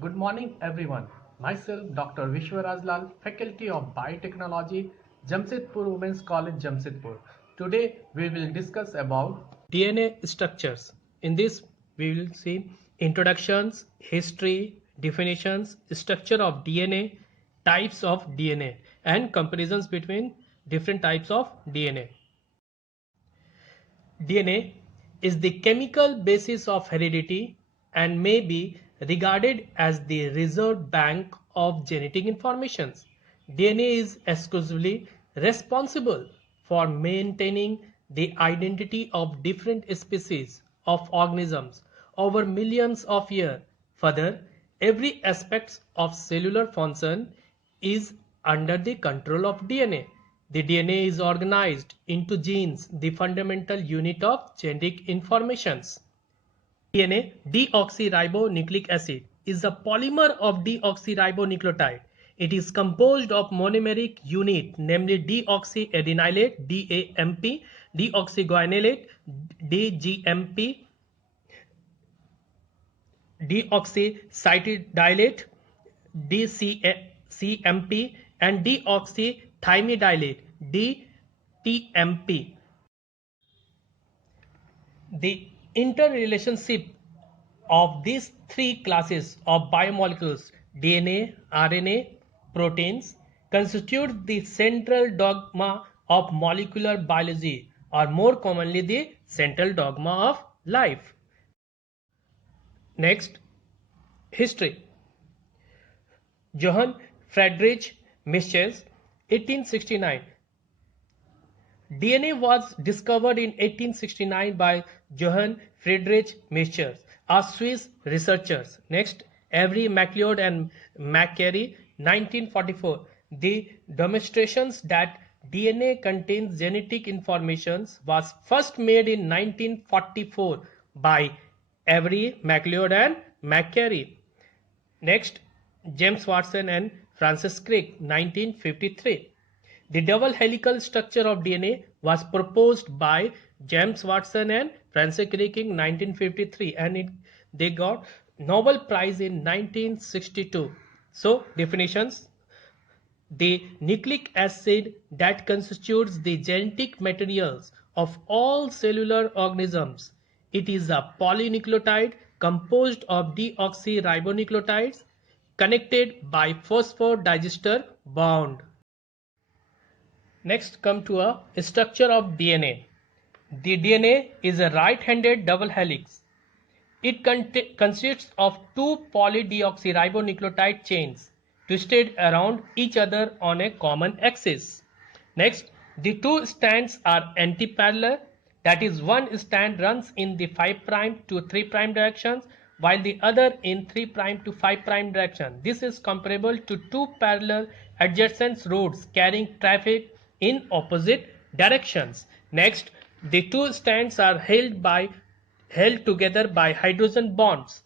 Good morning everyone. Myself Dr. Vishwaraj Lal, Faculty of Biotechnology, Jamshedpur Women's College, Jamshedpur. Today we will discuss about DNA structures. In this we will see introductions, history, definitions, structure of DNA, types of DNA and comparisons between different types of DNA. DNA is the chemical basis of heredity and may be regarded as the reserve bank of genetic information. DNA is exclusively responsible for maintaining the identity of different species of organisms over millions of years. Further, every aspect of cellular function is under the control of DNA. The DNA is organized into genes, the fundamental unit of genetic informations. DNA, deoxyribonucleic acid, is a polymer of deoxyribonucleotide. It is composed of monomeric unit, namely deoxyadenylate (DAMP), deoxyguanylate (DGMP), deoxycytidylate (DCMP), and deoxythymidylate (DTMP). The interrelationship of these three classes of biomolecules, DNA, RNA, proteins, constitutes the central dogma of molecular biology, or more commonly the central dogma of life. Next, history. Johann Friedrich Mischel, 1869. DNA was discovered in 1869 by Johann Friedrich Mischel, a Swiss researcher. Next, Avery MacLeod and McCary, 1944. The demonstrations that DNA contains genetic information was first made in 1944 by Avery MacLeod and McCary. Next, James Watson and Francis Crick, 1953. The double helical structure of DNA was proposed by James Watson and Francis Crick in 1953, and they got Nobel Prize in 1962. So, definitions. The nucleic acid that constitutes the genetic materials of all cellular organisms. It is a polynucleotide composed of deoxyribonucleotides connected by phosphodiester bond. Next, come to a structure of DNA. The DNA is a right-handed double helix. It consists of two polydeoxyribonucleotide chains twisted around each other on a common axis. Next, the two strands are antiparallel, that is, one strand runs in the 5' to 3' directions while the other in 3' to 5' direction. This is comparable to two parallel adjacent roads carrying traffic in opposite directions. Next, the two strands are held together by hydrogen bonds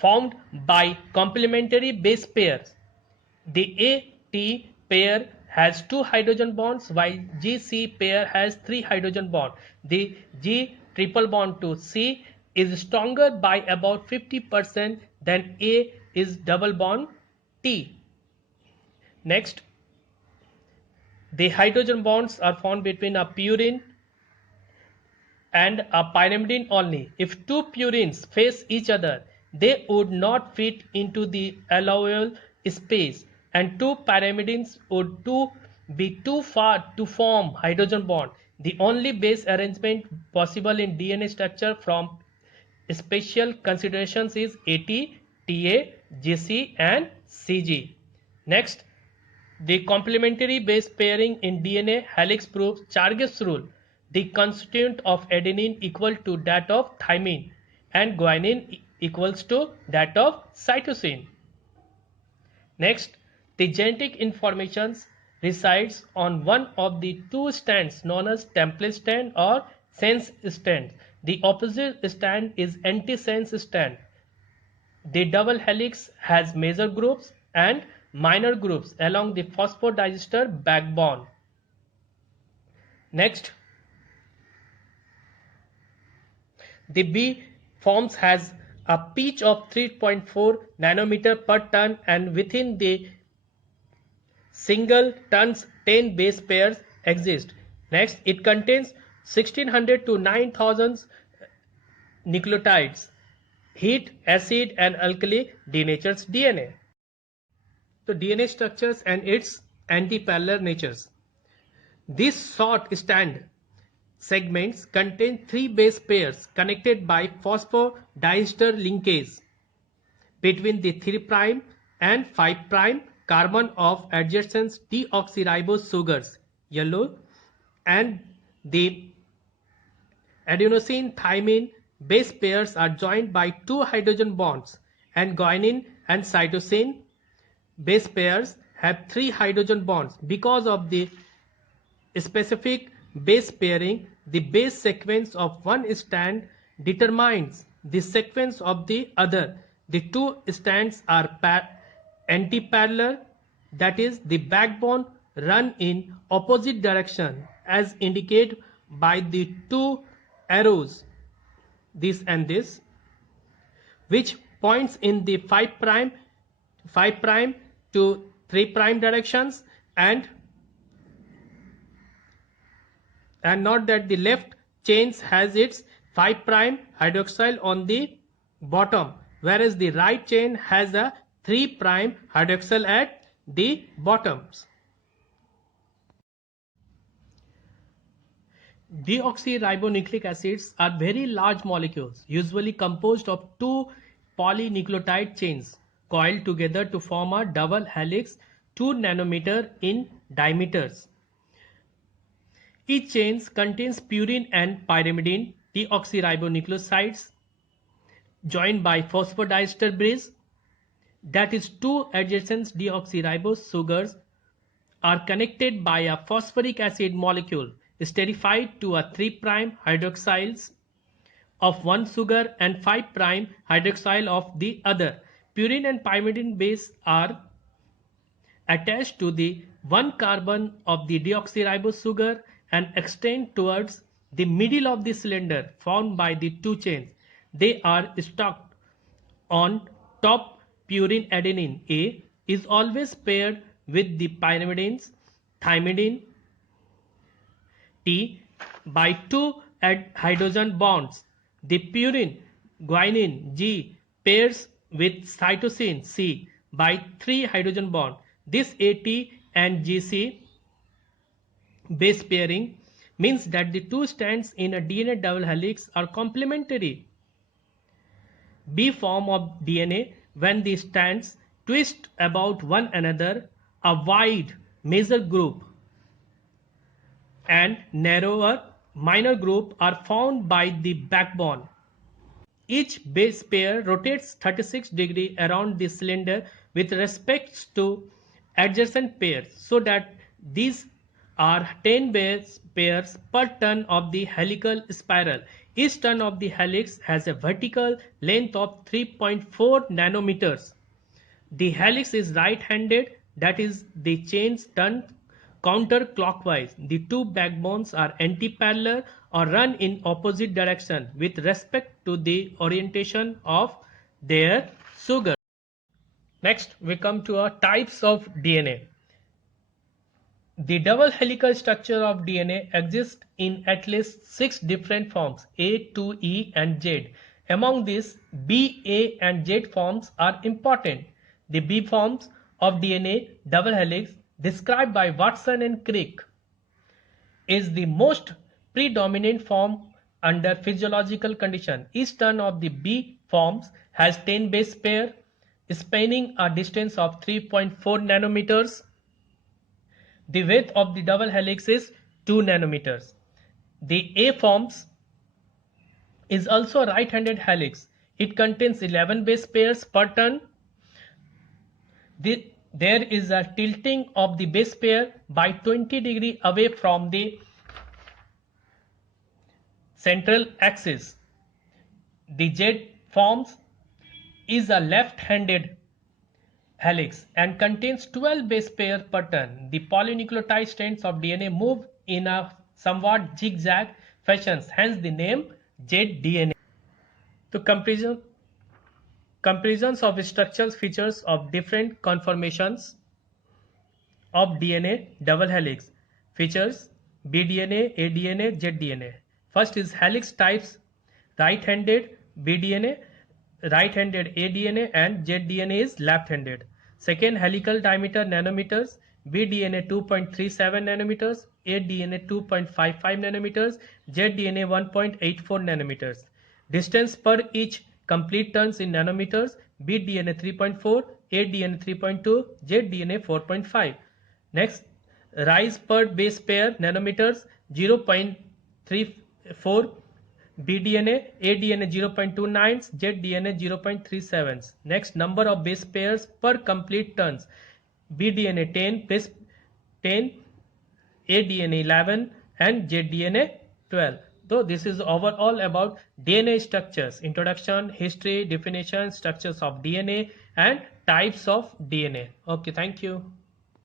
formed by complementary base pairs. The AT pair has 2 hydrogen bonds while GC pair has 3 hydrogen bonds. The G triple bond to C is stronger by about 50% than A is double bond T. Next, the hydrogen bonds are found between a purine and a pyrimidine only. If two purines face each other, they would not fit into the allowable space, and two pyrimidines would be too far to form hydrogen bond. The only base arrangement possible in DNA structure from special considerations is AT, TA, GC and CG. Next, the complementary base pairing in DNA helix proves Chargas rule. The constituent of adenine equal to that of thymine and guanine equals to that of cytosine. Next, the genetic information resides on one of the two strands known as template strand or sense strand. The opposite strand is antisense strand. The double helix has major groups and minor groups along the phosphodiester backbone. Next, the B forms has a pitch of 3.4 nanometer per ton, and within the single tons 10 base pairs exist. Next, it contains 1600 to 9000 nucleotides. Heat, acid and alkali denatures DNA. So DNA structures and its anti-parallel natures. These short strand segments contain 3 base pairs connected by phosphodiester linkage between the 3' and 5' carbon of adjacent deoxyribose sugars, yellow, and the adenosine thymine base pairs are joined by 2 hydrogen bonds, and guanine and cytosine base pairs have 3 hydrogen bonds. Because of the specific base pairing, the base sequence of one strand determines the sequence of the other. The two strands are anti-parallel, that is, the backbone run in opposite direction as indicated by the two arrows, this and this, which points in the 5' to 3' directions, and note that the left chain has its 5' hydroxyl on the bottom, whereas the right chain has a 3' hydroxyl at the bottoms. Deoxyribonucleic acids are very large molecules, usually composed of 2 polynucleotide chains coiled together to form a double helix 2 nanometer in diameters. Each chain contains purine and pyrimidine deoxyribonucleosides joined by phosphodiester bridge, that is, 2 adjacent deoxyribose sugars are connected by a phosphoric acid molecule esterified to a 3' hydroxyls of one sugar and 5' hydroxyl of the other. Purine and pyrimidine base are attached to the 1 carbon of the deoxyribose sugar and extend towards the middle of the cylinder formed by the 2 chains. They are stacked on top. Purine adenine A is always paired with the pyrimidines thymidine T by 2 hydrogen bonds. The purine guanine G pairs with cytosine C by 3 hydrogen bond. This AT and GC base pairing means that the two strands in a DNA double helix are complementary. B form of DNA, when the strands twist about one another, a wide major group and narrower minor group are found by the backbone. Each base pair rotates 36 degrees around the cylinder with respect to adjacent pairs, so that these are 10 base pairs per turn of the helical spiral. Each turn of the helix has a vertical length of 3.4 nanometers. The helix is right-handed, that is, the chains turn counterclockwise. The two backbones are anti-parallel or run in opposite direction with respect to the orientation of their sugar. Next, we come to our types of DNA. The double helical structure of DNA exists in at least 6 different forms, A, 2, E and Z. Among these, B, A and Z forms are important. The B forms of DNA double helix, described by Watson and Crick, is the most predominant form under physiological condition. Each turn of the B forms has 10 base pair spanning a distance of 3.4 nanometers. The width of the double helix is 2 nanometers. The A forms is also right-handed helix. It contains 11 base pairs per turn. There is a tilting of the base pair by 20 degrees away from the central axis. The Z forms is a left-handed helix and contains 12 base pairs per turn. The polynucleotide strands of DNA move in a somewhat zigzag fashion, hence the name ZDNA. To comparison Comparisons of structural features of different conformations of DNA double helix. Features: bDNA, aDNA, zDNA. First is helix types: right-handed bDNA, right-handed aDNA, and zDNA is left-handed. Second, helical diameter nanometers: bDNA 2.37 nanometers, aDNA 2.55 nanometers, zDNA 1.84 nanometers. Distance per each complete turns in nanometers: bDNA 3.4, aDNA 3.2, zDNA 4.5. Next, rise per base pair nanometers: 0.34 bDNA, aDNA 0.29, zDNA 0.37. Next, number of base pairs per complete turns: bDNA 10, 10, aDNA 11, and zDNA 12. So this is overall about DNA structures: introduction, history, definition, structures of DNA, and types of DNA. Okay, thank you.